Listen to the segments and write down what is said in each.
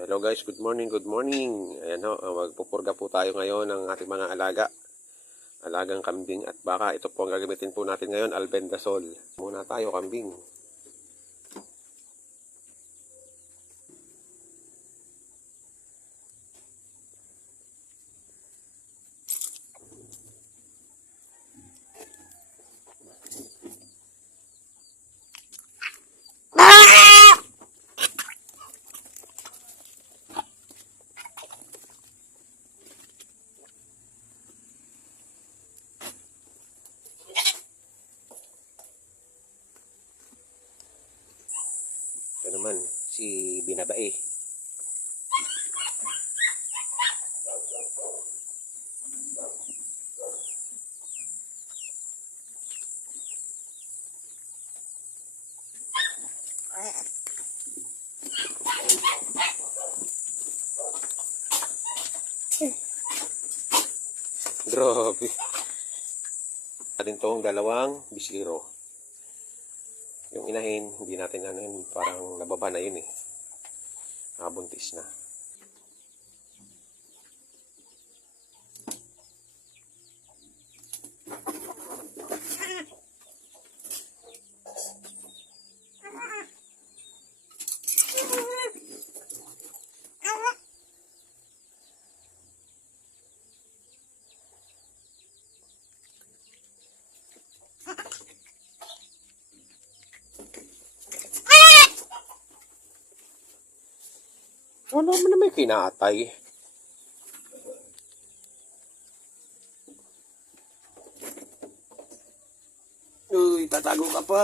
Hello guys, good morning, good morning. Ayan ho, magpupurga po tayo ngayon ng ating mga alagang kambing at baka. Ito po ang gagamitin po natin ngayon, albendazole. Muna tayo, kambing. Ito naman, si Binabae. Grabe. Natin tong dalawang bisiro. Yung inahin, hindi natin ano yun, parang nababa na yun eh. Nakabuntis na. Wala mo na may kinatay. Uy, tatago ka pa.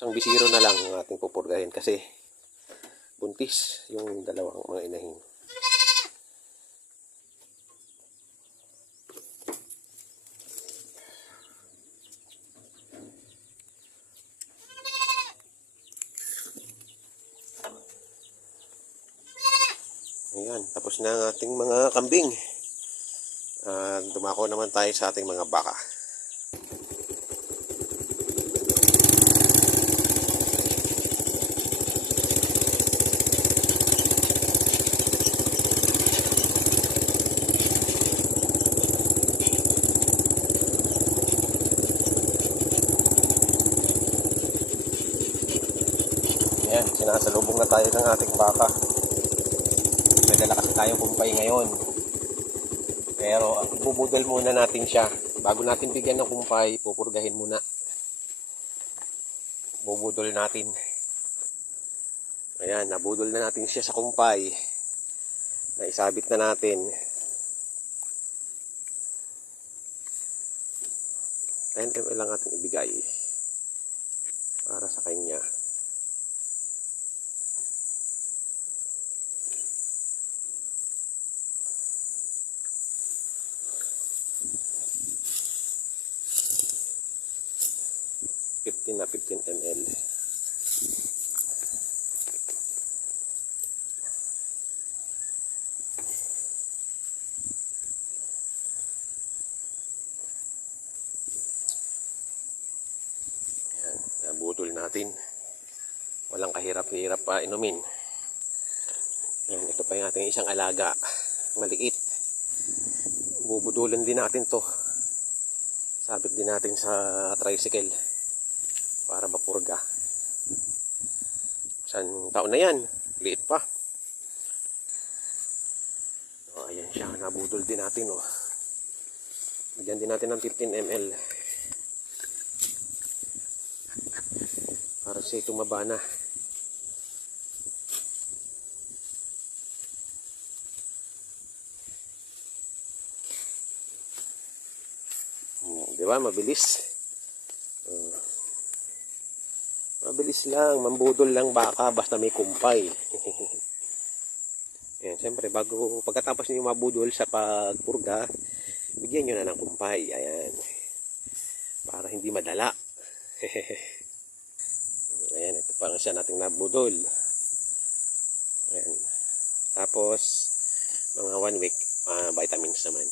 Isang bisiro na lang ang ating pupurgahin kasi buntis yung dalawang mga inahin. Ayan, tapos na ang ating mga kambing. Dumako naman tayo sa ating mga baka. Ayan, sinasalubong na tayo ng ating baka. May dala kasi tayong kumpay ngayon. Pero ibubudol muna natin siya. Bago natin bigyan ng kumpay, pupurgahin muna. Bubudol natin. Ayan, nabudol na natin siya sa kumpay. Naisabit na natin. 10 ml lang ating ibigay para sa kanya. Na 15 ml. Ayan, nabudol natin. Walang kahirap-hirap pa inumin. Ayan, ito pa yung ating isang alaga. Maliit. Bubudulin din natin to. Sabit din natin sa tricycle para mapurga. Isang taon na yan. Liit pa. O, ayan siya. Nabudol din natin. O. Bigyan din natin ng 15 ml. Para siya tumaba na. Di ba? Mabilis. Mabilis lang, mambudol lang baka basta may kumpay. Ayan, siyempre pagkatapos niyo mabudol sa pagpurga, bigyan nyo na ng kumpay. Ayan. Para hindi madala. Ayan, ito pa siya nating nabudol. Ayan. Tapos, mga 1 week, vitamins naman.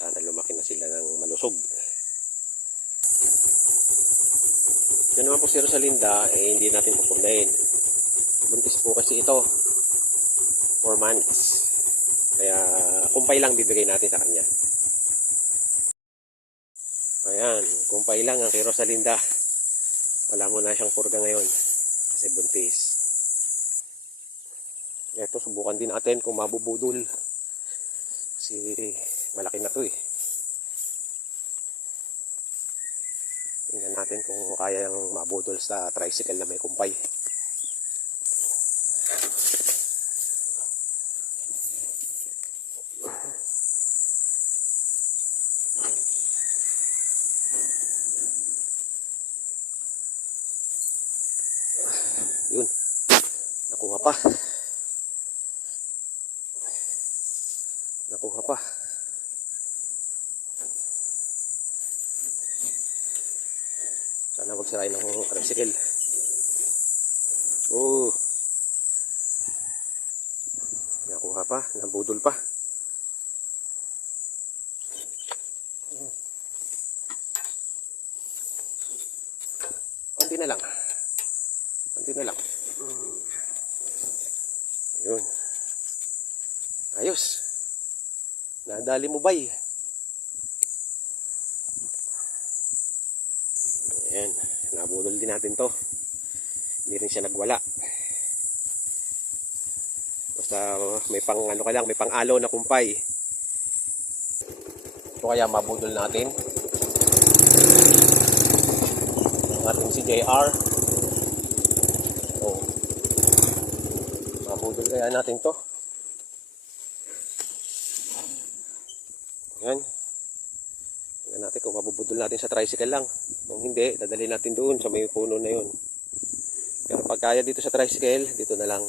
Sana lumaki na sila ng malusog. Yan naman po si Rosalinda, hindi natin pupurdahin. Buntis po kasi ito. 4 months. Kaya, kumpay lang bibigay natin sa kanya. Ayan, kumpay lang ang kay Rosalinda. Wala mo na siyang purga ngayon. Kasi buntis. Ito, subukan din natin kung mabubudol. Kasi, malaki na to eh. Tingnan natin kung kaya yung mabudol sa tricycle na may kumpay. Yun. Nakuha pa. Nakuha pa. Sana wag sirain ng tricycle. Oh. Nakuha pa, nabudol pa. Konti na lang. Konti na lang. Ayun. Ayos. Nadali mo bay. Ayan, nabudol din natin to. Hindi rin siya nagwala. Basta may pang ano ka lang, may pang alo na kumpay. Ito kaya mabudol natin. Ang ating si JR. Oh. Mabudol kaya natin to. Ayan. Tingnan natin kung mabubudol natin sa tricycle lang. Kung hindi, dadalhin natin doon sa may puno na yun. Pero pag kaya dito sa tricycle, dito na lang.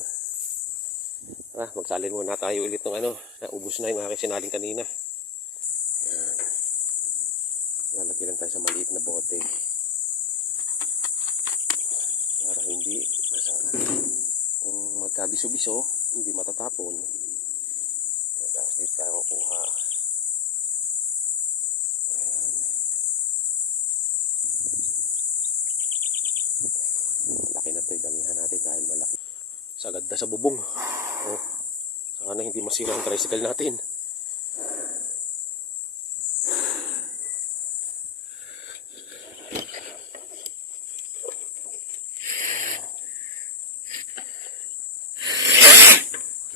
Magsalin muna tayo ulit ng naubos na yung aking sinaling kanina. Ayan. Lalagyan tayo sa maliit na bote. Para hindi, kung magkabiso-biso, hindi matatapon. Ayan, tapos dito tayo kuha. Laki na ito, damihan natin dahil malaki. Sagad na sa bubong. Oh, sana hindi masira ang tricycle natin.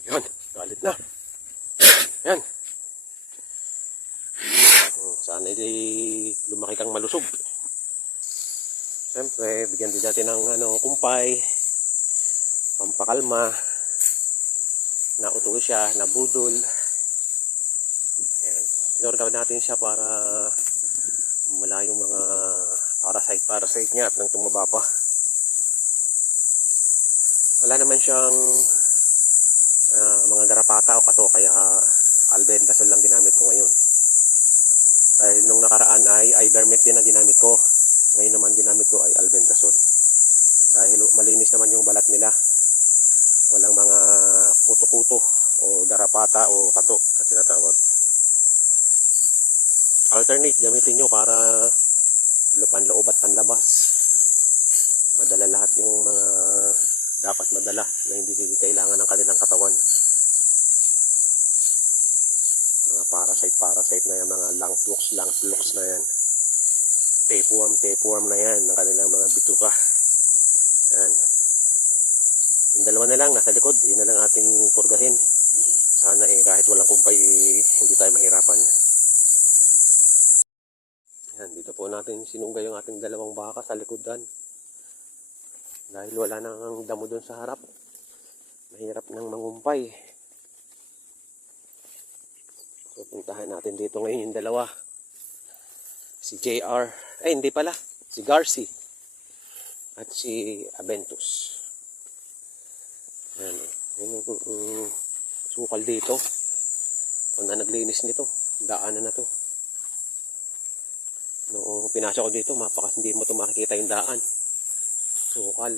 Yan, galit na. Yan. Sana lumaki kang malusog. Siyempre, bigyan din natin ng kumpay, pampakalma, nauto siya, nabudol. Ayan. Inordaw natin siya para wala yung mga parasite niya at nang tumaba pa. Wala naman siyang mga garapata o kato, kaya albendazole lang ginamit ko ngayon. Dahil nung nakaraan ay ivermectin na ginamit ko. Ngayon naman ginamit ko ay albendazole. Dahil malinis naman yung balat nila. Walang mga kuto-kuto o garapata o kato na tinatawag. Alternate gamitin nyo para panloob at panlabas. Madala lahat yung mga dapat madala na hindi kailangan ng kanilang katawan. Mga parasite na yan, mga lungflux na yan. Tapeworm na yan ng kanilang mga bituka. Yan. Yung dalawa na lang nasa likod, yun na lang ating purgahin. Sana kahit walang kumpay, hindi tayo mahirapan. Yan, dito po natin sinunggay yung ating dalawang baka sa likodan. Dahil wala nang damo doon sa harap. Mahirap nang mangumpay. Pupuntahan natin dito ngayon yung dalawa. Si JR. Ay, hindi pala. Si Garci. At si Abentus. Ayan. Yun yung sukal dito. Kung na naglinis nito. Daanan na to. Noong pinasok ko dito, hindi mo ito makikita yung daan. Sukal.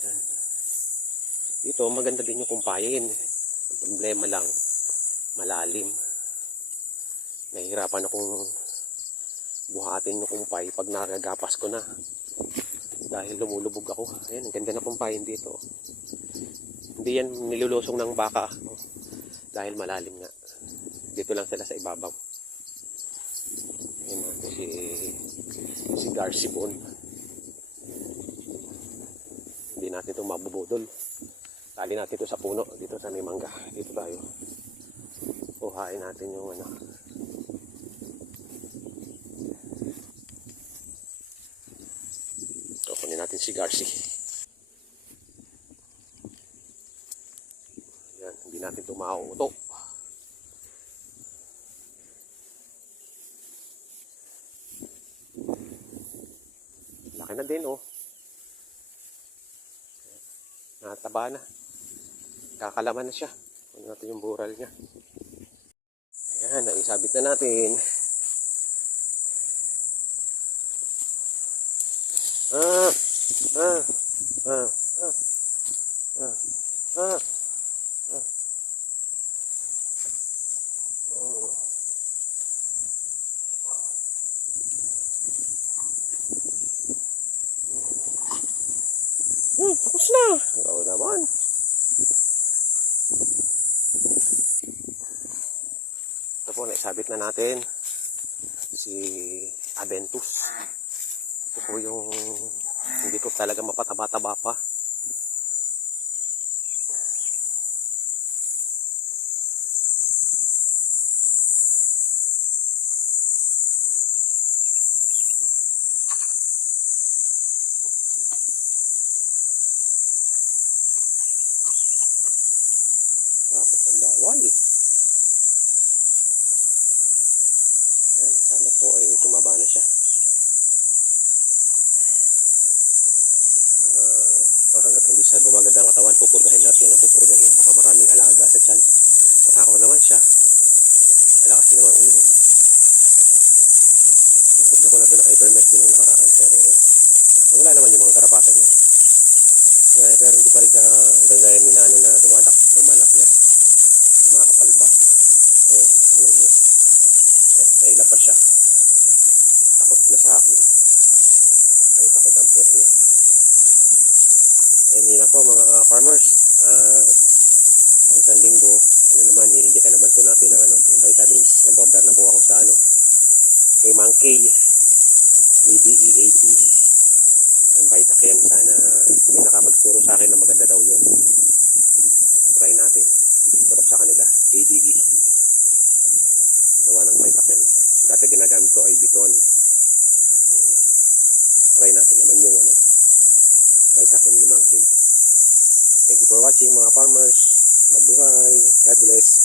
Ayan. Dito, maganda din yung kumpayin. Ang problema lang, malalim. Nahihirapan akong buhatin yung kumpay pag nagagapas ko na. Dahil lumulubog ako. Ayan, ang ganda na kumpayin dito. Hindi yan nilulusong ng baka. Dahil malalim nga. Dito lang sila sa ibabaw. Ayan natin si Garci Bon. Hindi natin ito mabubudol. Tali natin ito sa puno. Dito sa may mangga. Dito tayo. Uhain natin yung ano. Ito, kunin natin si Garci. Ayan, hindi natin ito mauuto. Laki na din, oh. Nataba na. Kakalaman na siya. Kunin natin yung bural niya. Ayan, naisabit na natin. Ah, ah, ah, ah, ah, ah, ah. Tapos na. Oo naman. Ito po, naisabit na natin si Abentus. Ito po yung hindi ko talaga mapataba-taba pa. Lapot ng laway. Ayan, sana po ay tumaba na siya. Hanggat hindi siya gumaganda ang katawan, pupurgahin natin yan ang pupurgahin. Baka maraming alaga sa tiyan. Matakaw naman siya. Malakas din naman ulo. Napurga ko na ito ng ivermectin nung nakaraan, pero wala naman yung mga karapatan niya. Yeah, pero hindi pa rin siya gagaya ni na na lumalak na. Kumakapal ba? Oo, tingnan nyo. Ayan, nailabas siya. Takot na sa akin. Ay, pakita ang puwet niya. Ayan, yun lang po mga farmers. Sa isang linggo, i-inject naman po natin ng yung vitamins. Nag-order na po ako sa kay Monkey ADEAT ng Vitachem. Sana may nakapagturo sa akin na maganda daw yun. Try natin. Turok sa kanila. ADE. Gawa ng Vitachem. Dati ginagamit ko ay Biton. Try natin naman yung Vitachem ni Monkey. Thank you for watching mga farmers. Mabuhay. God bless.